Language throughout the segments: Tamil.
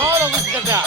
சோழ குடிச்சுட்டா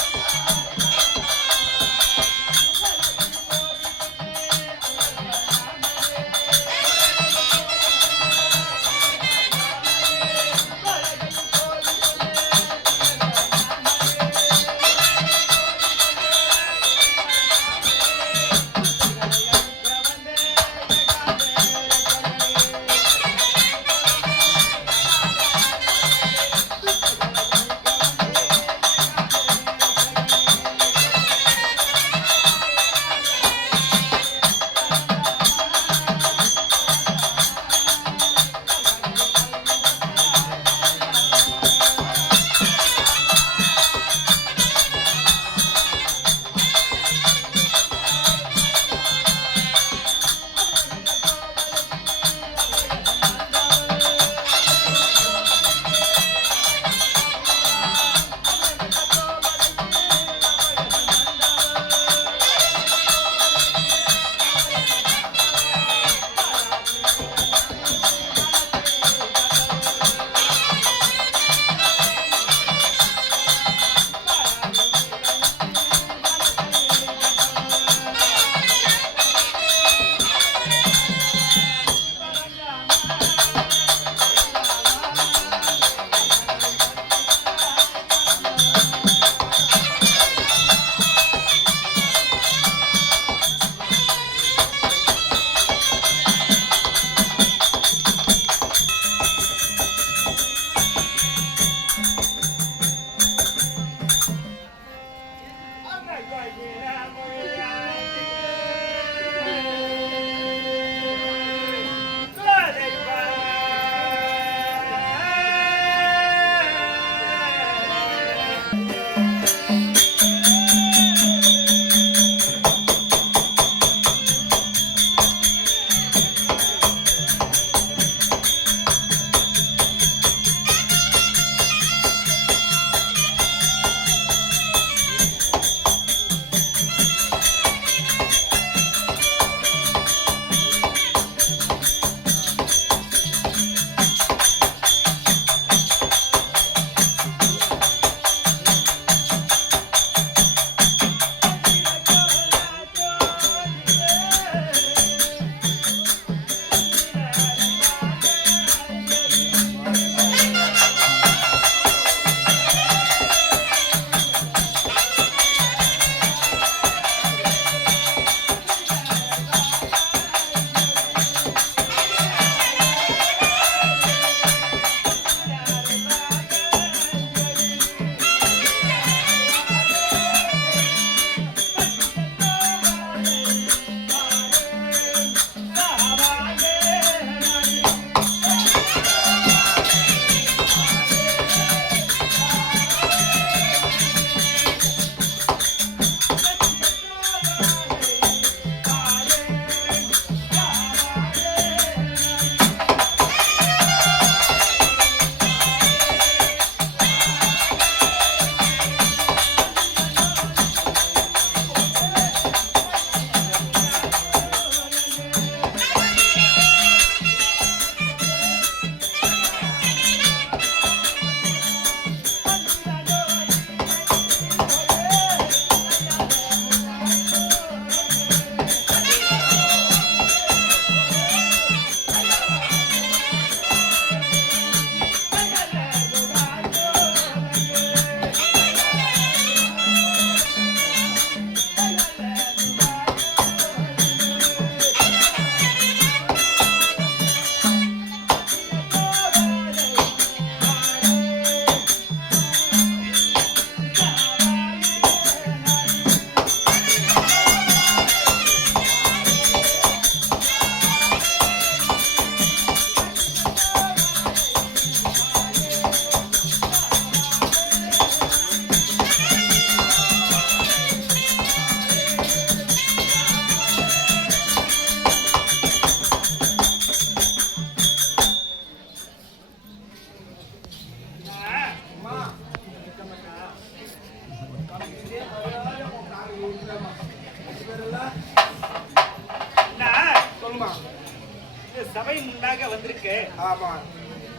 சபை முன்னாக வந்திருக்கு. ஆமா,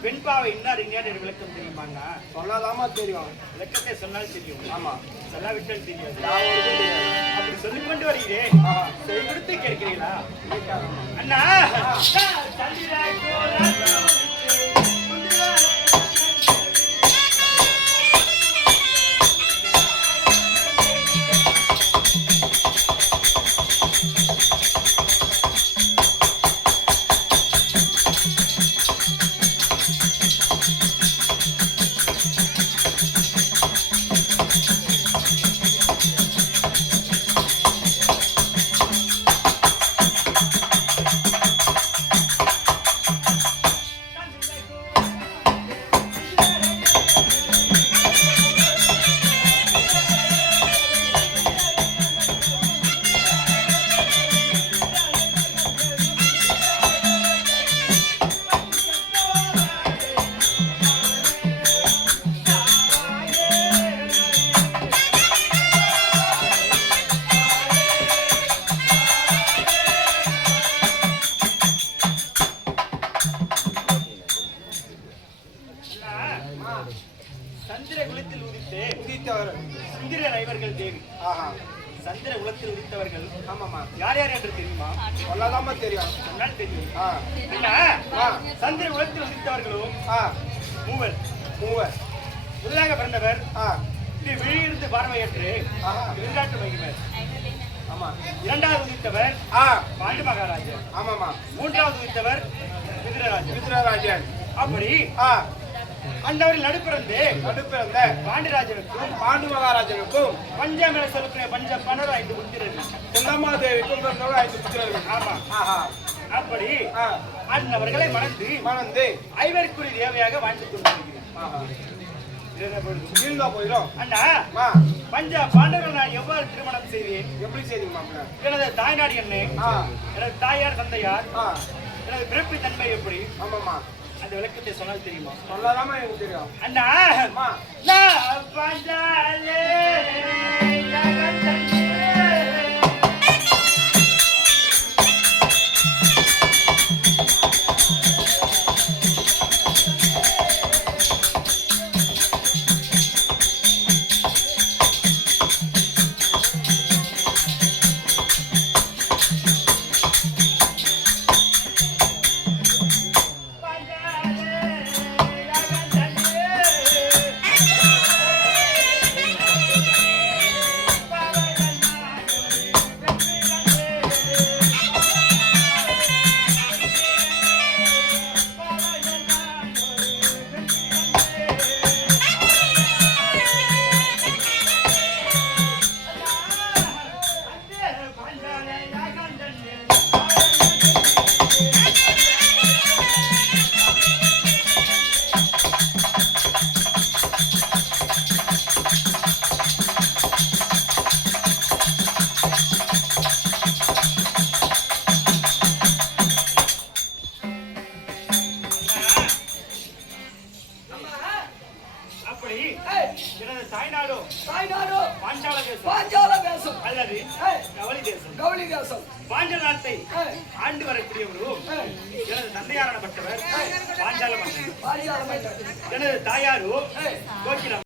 வெண்பாவை இன்னார் இன்னார் விளக்கம் தெரியுமாங்க? சொன்னாதாமா தெரியும். விளக்கத்தை சொன்னால் தெரியும். ஆமா, சொல்லாவிட்டால் தெரியாது. அப்படி சொல்லிக் கொண்டு வருகிறேன். செய் கொடுத்து கேட்கிறீங்களா அண்ணா? சந்திர குலத்தில் உதித்தவர் சுந்திர ரைவர்கள் தேவி. சந்திர குலத்தில் உதித்தவர்கள் ஆமாமா யார் யார் என்று தெரியுமா? சொல்லாதாமா தெரியும். சொன்னால் தெரியும். சந்திர குலத்தில் உதித்தவர்களும் மூவர். முதலாக பிறந்தவர் விழியிருந்து பார்வையற்று விளையாட்டு மகிழ்வர். ஆமா. இரண்டாவது உதித்தவர் பாண்டு மகாராஜர். ஆமாமா. மூன்றாவது உதித்தவர் விதுரராஜன். அப்படி அந்தவர்கள் நடுப்பிறந்த பாண்டியராஜனுக்கும் பாண்டு மகாராஜனுக்கும் பஞ்சமேல சொல்லக்கூடிய பஞ்ச பணர் 5 புத்திரர்கள். பொன்னம்மாதேவிக்கும் 5 புத்திரர்கள். ஆமா. அப்படி அந்தவர்களை மணந்து ஐவருக்குரிய தேவையாக வாழ்ந்து கொண்டிருக்கிறேன். போயிடும் அண்ணா. பஞ்ச பாண்டவர்கள் நான் எவ்வாறு திருமணம் செய்வேன்? எப்படி செய்வீங்க? எனது தாய்நாடு என்ன, எனது தாயார் தந்தையார், எனது பிறப்பு தன்மை எப்படி? ஆமாமா. அந்த விளக்கத்தை சொன்னால் தெரியுமா? சொல்லாதாம எனக்கு தெரியும். அண்ணா பாஞ்சால தேசம் அல்லது கவலி தேசம் பாஞ்சால நாட்டை ஆண்டு வரக்கூடியவரும் எனது தந்தையாரானப்பட்டவர் பாஞ்சால மன்னன். எனது தாயாரோ கோகிலம்.